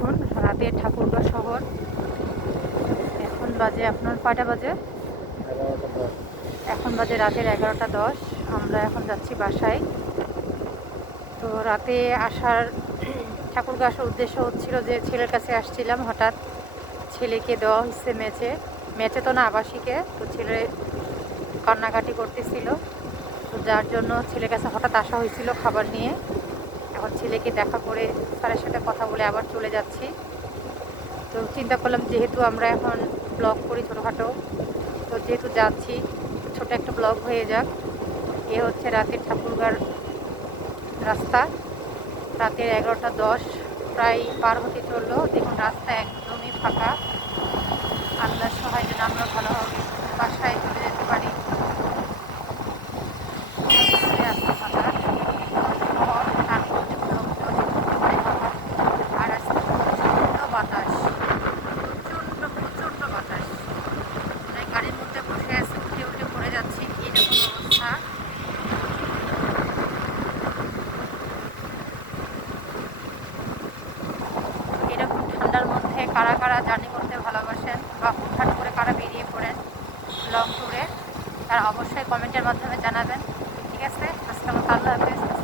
দেখুন রাতের ঠাকুরগাঁও শহর। এখন বাজে আপনার কয়টা বাজে? এখন বাজে রাতের 11টা 10। আমরা এখন যাচ্ছি বাসায়। তো রাতে আসার ঠাকুরগাঁও আসার উদ্দেশ্য হচ্ছিল যে ছেলের কাছে আসছিলাম, হঠাৎ ছেলেকে দেওয়া হচ্ছে ম্যাচে তো না, আবাসিকে। তো ছেলে কান্নাকাটি করতেছিল, তো যার জন্য ছেলের কাছে হঠাৎ আসা হয়েছিল খাবার নিয়ে। এখন ছেলেকে দেখা করে স্যারের সাথে কথা বলে আবার চলে যাচ্ছি। তো চিন্তা করলাম যেহেতু আমরা এখন ব্লগ করি ছোটোখাটো, তো যেহেতু যাচ্ছি ছোট একটা ব্লগ হয়ে যাক। এ হচ্ছে রাতের ঠাকুরগাঁর রাস্তা। রাতের 11টা 10 প্রায় পার হতে চললো। দেখুন রাস্তা একদমই ফাঁকা। আল্লাহর সহায় যেন আমরা ভালোভাবে বাসায় চলে যেতে পারি। রাস্তা ফাঁকা, শহর তারপর লোকজন আর আজকে প্রচণ্ড বাতাস, প্রচণ্ড বাতাস। মানে গাড়ির মধ্যে বসে আছি, উঠে উঠে পড়ে যাচ্ছি, এইরকম অবস্থা। এরকম ঠান্ডার মধ্যে কারা কারা জার্নি করতে ভালোবাসেন বা হুটহাট করে কারা বেরিয়ে পড়েন লং ট্যুরে, তারা অবশ্যই কমেন্টের মাধ্যমে জানাবেন। ঠিক আছে, আজকে আমার আল্লাহ হাফেজ।